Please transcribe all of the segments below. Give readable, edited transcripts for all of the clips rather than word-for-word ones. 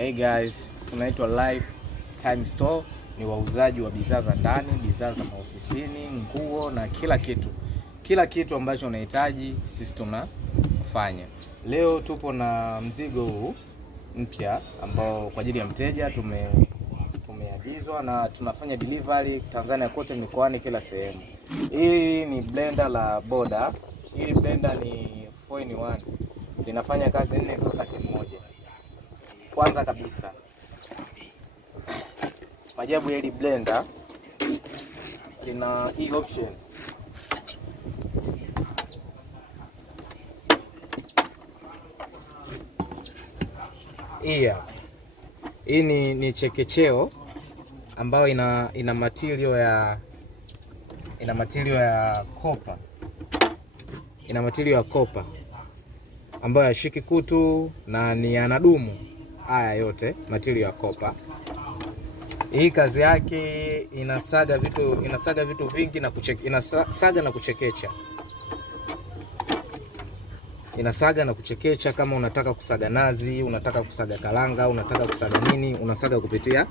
Hey guys, tunaitwa Live Time Store, ni wauzaji wa bidhaa za ndani, bidhaa za maofisini, nguo na kila kitu ambacho unahitaji sisi tunafanya. Leo tupo na mzigo huu mpya ambao kwa ajili ya mteja tumeagizwa na tunafanya delivery Tanzania kote, mikoani, kila sehemu. Hii ni blender la boda. Hii blender ni 4-in-1, linafanya kazi 4 kwa wakati mmoja. Kwanza kabisa, maajabu ya hili blender lina hii option. Hii ni chekecheo ambayo ina material ya copper. Ina material ya copper ambayo hashiki kutu na ni anadumu. Haya yote material ya copper. Hii kazi yake inasaga vitu vingi na inasaga na kuchekecha. Inasaga na kuchekecha. Kama unataka kusaga nazi, unataka kusaga kalanga, unataka kusaga nini, unasaga kupitia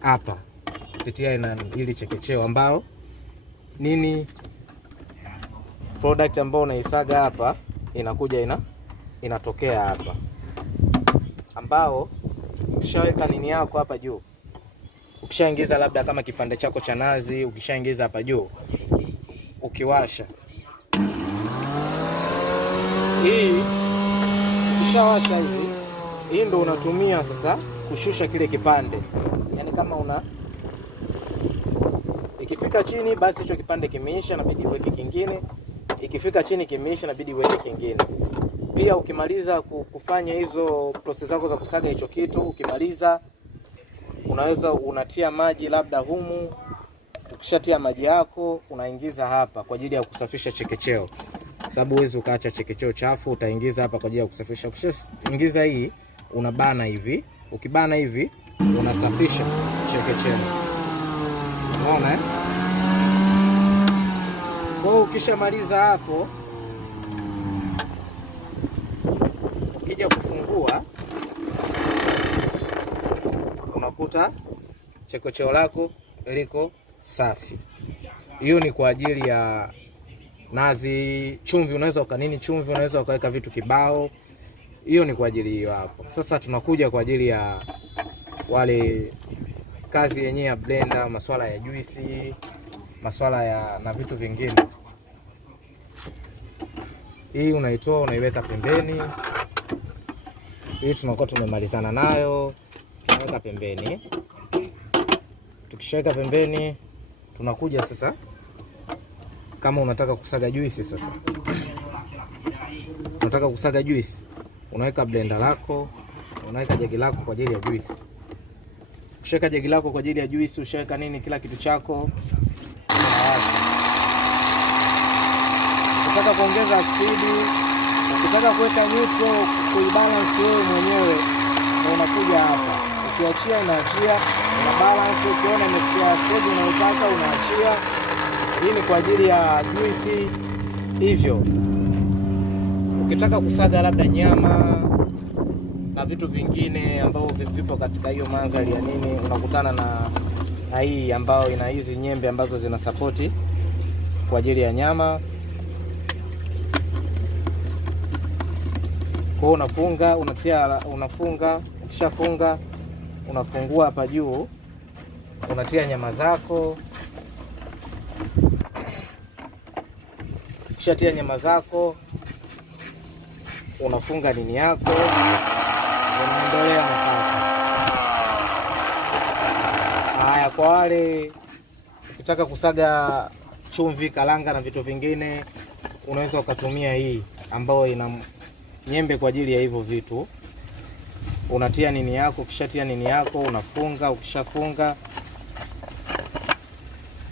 hapa, kupitia ili chekecheo ambao nini, product ambao unaisaga hapa inakuja inatokea hapa, ambao ukishaweka nini yako hapa juu, ukishaingiza labda kama kipande chako cha nazi, ukishaingiza hapa juu, ukiwasha hii, ukishawasha hii ndio unatumia sasa kushusha kile kipande. Yani kama ikifika chini, basi hicho kipande kimeisha, inabidi uweke kingine. Ikifika chini kimeisha, inabidi uweke kingine. Pia ukimaliza kufanya hizo process zako za kusaga hicho kitu, ukimaliza unaweza unatia maji labda humu. Ukishatia maji yako unaingiza hapa kwa ajili ya kusafisha chekecheo, sababu huwezi ukaacha chekecheo chafu. Utaingiza hapa kwa ajili ya kusafisha. Ukishaingiza hii unabana hivi, ukibana hivi unasafisha chekecheo. Unaona eh? Kwa ukishamaliza hapo, ukija kufungua unakuta chekecheo lako liko safi. Hiyo ni kwa ajili ya nazi, chumvi unaweza ukanini, chumvi unaweza ukaweka vitu kibao. Hiyo ni kwa ajili hiyo hapo. Sasa tunakuja kwa ajili ya wale kazi yenyewe ya blender, masuala ya juisi, masuala ya na vitu vingine. Hii unaitoa unaiweka pembeni. Hii tunakuwa tumemalizana nayo, tunaweka pembeni. Tukishaweka pembeni, tunakuja sasa, kama unataka kusaga juisi sasa. Unataka kusaga juisi, unaweka blender lako, unaweka jagi lako kwa ajili ya juisi. Ukishaweka jagi lako kwa ajili ya juisi, ushaweka nini, kila kitu chako. Ukitaka kuongeza speed, ukitaka kuweka neutral, kuibalance wewe mwenyewe, na unakuja hapa. Ukiachia unaachia, una balance. Ukiona imefikia stage unayotaka unaachia. Hii ni kwa ajili ya juisi hivyo. Ukitaka kusaga labda nyama na vitu vingine ambao vipo katika hiyo mandhari ya nini, unakutana na hii ambao ina hizi nyembe ambazo zina support kwa ajili ya nyama. Kwa unafunga, ukishafunga unafungua hapa juu, unatia nyama zako. Ukishatia nyama zako unafunga nini yako, unaondolea nafasi. Haya, kwa wale ukitaka kusaga chumvi, kalanga na vitu vingine, unaweza ukatumia hii ambayo ina nyembe kwa ajili ya hivyo vitu. Unatia nini yako, ukishatia nini yako unafunga. Ukishafunga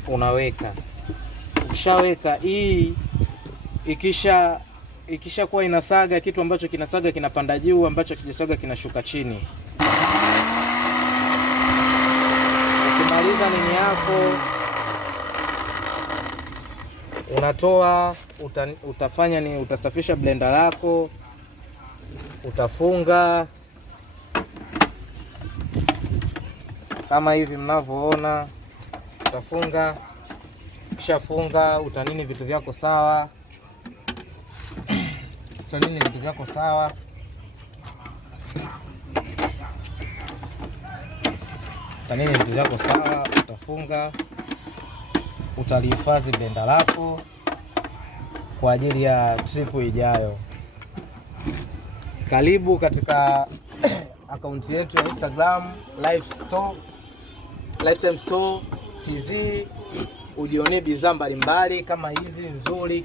unaweka. Ukishaweka hii, ikisha kuwa inasaga, kitu ambacho kinasaga kinapanda juu, ambacho kijasaga kinashuka chini. Ukimaliza nini yako unatoa, utafanya ni utasafisha blender lako, utafunga. kama hivi mnavyoona. Utafunga, ukishafunga utanini vitu vyako sawa, utanini vitu vyako sawa. Utanini vitu vyako sawa, utafunga, utalihifadhi blender lako kwa ajili ya trip ijayo. Karibu katika akaunti yetu ya Instagram Lifetime Store TZ, ujionee bidhaa mbalimbali kama hizi nzuri.